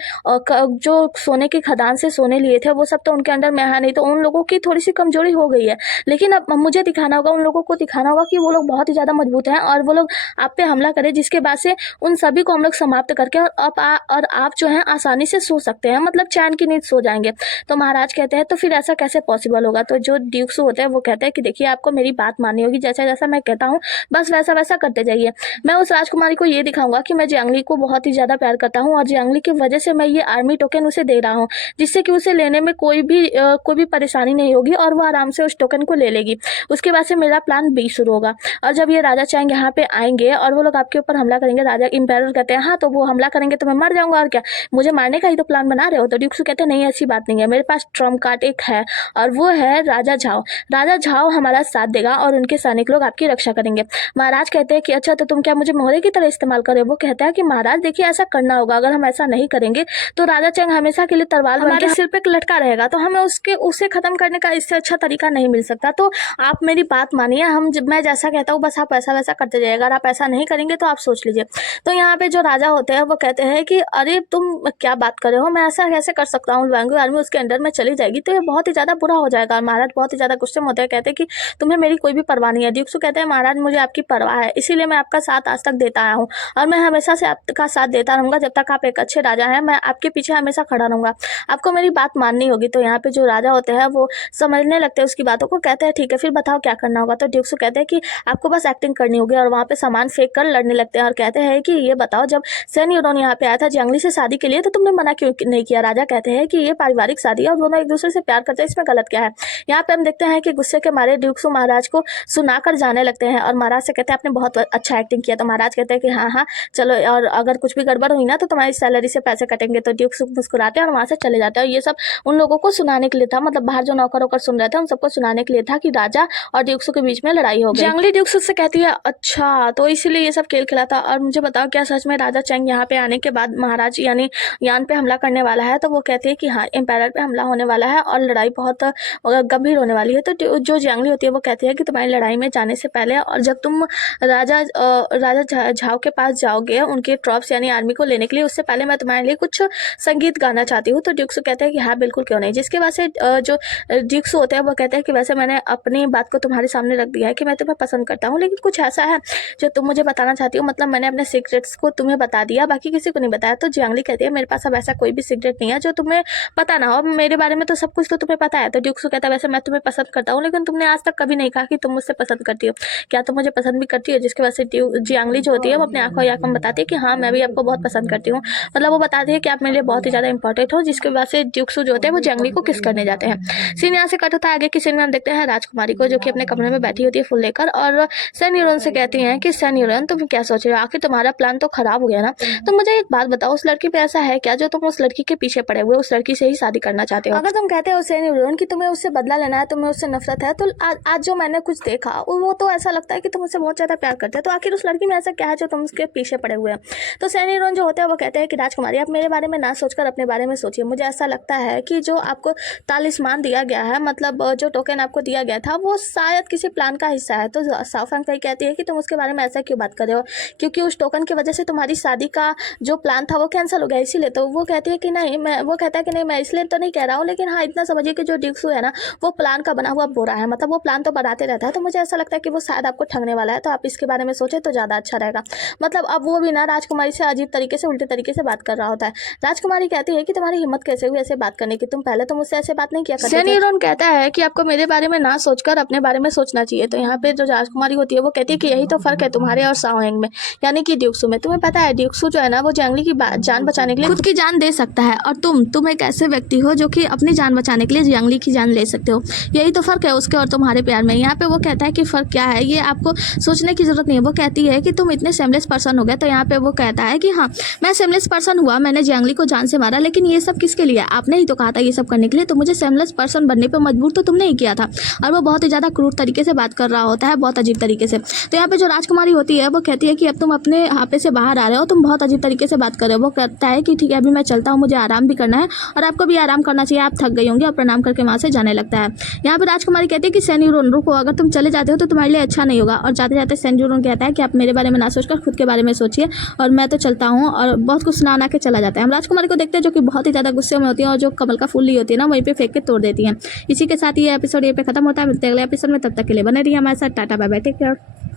सोने की खदान से सोने लिए थे वो सब तो उनके अंदर में है नहीं, तो उन लोगों की थोड़ी सी कमजोरी हो गई है। लेकिन अब मुझे दिखाना होगा, उन लोगों को दिखाना होगा कि वो लोग बहुत ही ज्यादा मजबूत हैं और वो लोग आप पे हमला करें, जिसके बाद से उन सभी को हम लोग समाप्त करके और आप जो है आसानी से सो सकते हैं, मतलब चैन की नींद सो जाएंगे। तो महाराज कहते हैं तो फिर ऐसा कैसे पॉसिबल होगा? तो जो ड्यूक्स होते हैं वो कहते हैं कि देखिए आपको मेरी बात माननी होगी, जैसा जैसा मैं कहता हूँ बस वैसा वैसा करते जाइए। मैं उस राजकुमारी को ये दिखाऊंगा कि मैं जियांगली को बहुत ही ज्यादा प्यार करता हूँ और जियांगली की वजह से मैं ये आर्मी टोकन उसे दे रहा हूँ, जिससे कि उसे लेने में कोई भी परेशानी नहीं होगी और वो आराम से उस टोकन को ले लेगी। उसके बाद से मेरा प्लान बी शुरू होगा। और जब ये राजा चैंग यहाँ पे आएंगे और वो लोग आपके ऊपर हमला करेंगे, राजा इम्पेरर कहते हैं हाँ तो वो हमला करेंगे तो मैं मर जाऊंगा और क्या, मुझे मारने का ही तो प्लान बना रहे हो? तो ड्यूक्सू कहते हैं नहीं ऐसी बात नहीं है, मेरे पास ट्रम्प कार्ड एक है और वो है राजा झाओ। राजा झाओ हमारा साथ देगा और उनके सैनिक लोग आपकी रक्षा करेंगे। महाराज कहते हैं कि अच्छा तो तुम क्या मुझे मोहरे की तरह इस्तेमाल कर रहे हो? वो कहता है कि महाराज देखिए ऐसा करना होगा, अगर हम ऐसा नहीं करेंगे तो राजा चैंग हमेशा के लिए तलवार हमारे सिर पे लटका रहेगा, तो हमें उसे खत्म करने का इससे अच्छा तरीका नहीं मिल सकता। तो आप मेरी बात मानिए, मैं जैसा कहता हूँ बस आप ऐसा वैसा करते जाइएगा, अगर आप ऐसा नहीं करेंगे तो आप सोच लीजिए। तो यहाँ पे जो राजा होते हैं वो कहते हैं कि अरे तुम क्या बात कर रहे हो, मैं ऐसा कैसे कर सकता हूँ, लुवांगू आर्मी उसके अंडर में चली जाएगी तो ये बहुत ही ज्यादा बुरा हो जाएगा। महाराज बहुत ही ज्यादा गुस्से में होते हैं, कहते हैं कि तुम्हें मेरी कोई भी परवाह नहीं है। ड्यूक्सू कहते हैं महाराज मुझे आपकी परवाह है, इसीलिए मैं आपका साथ आज तक देता आया हूँ और मैं हमेशा से आपका साथ देता रहूंगा, जब तक आप एक अच्छे राजा हैं मैं आपके पीछे हमेशा खड़ा रहूंगा, आपको मेरी बात माननी होगी। तो यहाँ पे जो राजा होते हैं वो समझने लगते हैं उसकी बातों को, कहते हैं ठीक है फिर बताओ क्या करना होगा। तो ड्यूक्सु कहते हैं कि आपको बस एक्टिंग करनी होगी और वहाँ पे सामान फेंक कर लड़ने लगते हैं और कहते हैं कि ये बताओ, जब सन यूरोन यहाँ पे आया था जियांगली से शादी के लिए तो तुमने मना क्यों नहीं किया। राजा कहते हैं कि ये पारिवारिक शादी है और दोनों एक दूसरे से प्यार करते हैं, इसमें गलत क्या है। यहाँ पे हम देखते हैं कि गुस्से के मारे ड्यूक्सु महाराज को सुनाकर जाने लगते हैं और महाराज से कहते हैं आपने बहुत अच्छा एक्टिंग किया। तो महाराज कहते हैं कि हाँ हाँ चलो, और अगर कुछ भी गड़बड़ हुई ना तो तुम्हारी सैलरी से पैसे कटेंगे। तो ड्यूक्सु मुस्कुराते हैं और वहाँ से चले जाते हैं। और ये सब उन लोगों को सुनाने के लिए था, मतलब बाहर जो नौकर होकर सुन रहे थे उन सबको सुनाने के लिए था कि राजा और ड्यूक्सु के बीच में लड़ाई हो गई। जियांगली ड्यूक्सु से कहती है अच्छा तो इसीलिए ये सब खेल खेला था। और मुझे बताओ क्या सच में राजा चेंग यहाँ पे आने के बाद महाराज यानी यान पे हमला करने वाला है। तो वो कहती है कि हाँ एम्पायर पे हमला होने वाला है और लड़ाई बहुत गंभीर होने वाली है। तो जो जियांगली होती है वो कहती है कि तुम्हारी लड़ाई में जाने से पहले और जब तुम राजा झाओ के पास जाओगे उनके ट्रॉप्स यानी आर्मी को लेने के लिए, उससे पहले मैं तुम्हारे लिए कुछ संगीत गाना चाहती हूँ। तो ड्यूक्सु कहते हैं कि हाँ बिल्कुल क्यों नहीं। जिसके वजह से जो ड्यूक्सु होते हैं वो कहते हैं कि वैसे मैंने अपनी बात को तुम्हारे सामने रख दिया है कि मैं तुम्हें पसंद करता हूँ, लेकिन कुछ ऐसा है जो तुम मुझे बताना चाहती हो, मतलब मैंने अपने सीक्रेट्स को तुम्हें बता दिया, बाकी किसी को नहीं बताया। तो जियांगली कहती है मेरे पास अब ऐसा कोई भी सीक्रेट नहीं है जो तुम्हें पता ना हो, मेरे बारे में तो सब कुछ तो तुम्हें पता है। तो ड्यूक्सु कहता है वैसे मैं तुम्हें पसंद करता हूँ, लेकिन तुमने आज तक कभी नहीं कहा कि तुम मुझसे पसंद करती हो। क्या तुम मुझे पसंद भी करती हो? जिसकी वजह से जियांगली जो होती है वो अपने आंखों ही आंखों में बताती है कि हाँ मैं भी आपको बहुत पसंद करती हूँ, मतलब वो बताती है कि आप मेरे लिए बहुत ही ज़्यादा इंपॉर्टेंट हो। जिसकी वजह से ड्यूक्सु जो होते हैं वो जियांगली को किस करने जाते हैं। सीन यहाँ से कट होता है। आगे की सीन में हम देखते हैं राजकुमारी को जो कि अपने कमरे में बैठी होती है फूल लेकर और सन यूरोन से कहती हैं कि सन यूरोन तुम क्या सोच रहे हो, आखिर तुम्हारा प्लान तो खराब हो गया ना। तो मुझे एक बात बताओ, उस लड़की पे ऐसा है क्या जो तुम उस लड़की के पीछे पड़े हुए उस लड़की से ही शादी करना चाहते हो? अगर तुम कहते हो सन यूरोन कि तुम्हें उससे बदला लेना है, तुम्हें उससे नफरत है, तो आज जो मैंने कुछ देखा वो तो ऐसा लगता है कि तुम उससे बहुत ज़्यादा प्यार करते हैं। तो आखिर उस लड़की में ऐसा क्या है जो तुम उसके पीछे पड़े हुए हैं? तो सन यूरोन जो होते हैं वो कहते हैं कि राजकुमारी आप मेरे बारे में ना सोचकर अपने बारे में सोचिए। मुझे ऐसा लगता है कि जो आपको तालिस्मान दिया गया है, मतलब जो टोकन आपको दिया गया था, वो शायद किसी प्लान का हिस्सा है। तो साफान कही कहती है कि तुम उसके बारे में ऐसा क्यों बात कर रहे हो, क्योंकि उस टोकन की वजह से तुम्हारी शादी का जो प्लान था वो कैंसिल हो गया इसीलिए। तो वो कहती है कि नहीं, वो कहता है कि नहीं मैं इसलिए तो नहीं कह रहा हूँ, लेकिन हाँ इतना समझिए कि जो ड्यूक्सु है ना वो प्लान का बना हुआ बोरा है, मतलब वो प्लान तो बनाते रहता है। तो मुझे ऐसा लगता है कि वो शायद आपको ठगने वाला है, तो आप इसके बारे में सोचे तो ज़्यादा अच्छा रहेगा। मतलब अब वो भी ना राजकुमारी से अजीब तरीके से उल्टे तरीके से बात कर रहा होता है। राजकुमारी कहती है कि तुम्हारी हिम्मत कैसे हुई ऐसे बात करने की, तुम पहले तो मुझसे ऐसे बात नहीं किया करते थे। सन यूरोन कहता है कि आपको मेरे बारे में ना सोचकर अपने बारे में सोचना चाहिए। तो यहाँ पे जो राजकुमारी होती है वो कहती है कि यही तो फर्क है तुम्हारे और साओएंग में, यानी कि ड्यूक्सु में। तुम्हें पता है ड्यूक्सु जो है ना वो जियांगली की जान बचाने के लिए खुद की जान दे सकता है, और तुम एक ऐसे व्यक्ति हो जो कि अपनी जान बचाने के लिए जियांगली की जान ले सकते हो। यही तो फर्क है उसके और तुम्हारे प्यार में। यहाँ पे वो कहता है कि फर्क क्या है ये आपको सोचने की जरूरत नहीं है। वो कहती है कि तुम इतने सेमलेस पर्सन हो गए। तो यहाँ पे वो कहता है कि हाँ मैं सेमलेस पर्सन हुआ, मैंने जियांगली को जान से मारा, लेकिन ये सब किसके लिए? आपने ही तो कहा था ये सब करने के लिए, तो मुझे सेमलेस पर्सन बनने पर मजबूर तो तुमने ही किया था। और वो बहुत ही ज़्यादा क्रूर तरीके से बात कर रहा होता है, बहुत अजीब तरीके से। तो यहाँ पे जो राजकुमारी होती है वो कहती है कि अब तुम अपने हापे से बाहर आ रहे हो, तुम बहुत अजीब तरीके से बात कर रहे हो। वो कहता है कि ठीक है अभी मैं चलता हूँ, मुझे आराम भी करना है और आपको भी आराम करना चाहिए, आप थक गई होंगी, और प्रणाम करके वहाँ से जाने लगता है। यहाँ पे राजकुमारी कहती है कि सन यूरोन रुको, अगर तुम चले जाते हो तो तुम्हारे लिए अच्छा नहीं होगा। और जाते जाते सन यूरोन कहता है कि आप मेरे बारे में ना सोचकर खुद के बारे में सोचिए और मैं तो चलता हूँ, और बहुत कुछ सुना के चला जाता है। हम राजकुमारी को देखते हैं जो कि बहुत ही ज़्यादा गुस्से में होती है और जो कमल का फूल ली होती है ना वहीं पे फेंक के तोड़ देती है। इसी के साथ ये एपिसोड ये पे खत्म होता है। मिलते हैं अगले एपिसोड में, तब तक के लिए बने रहिए हमारे साथ। Tata bye bye, take care.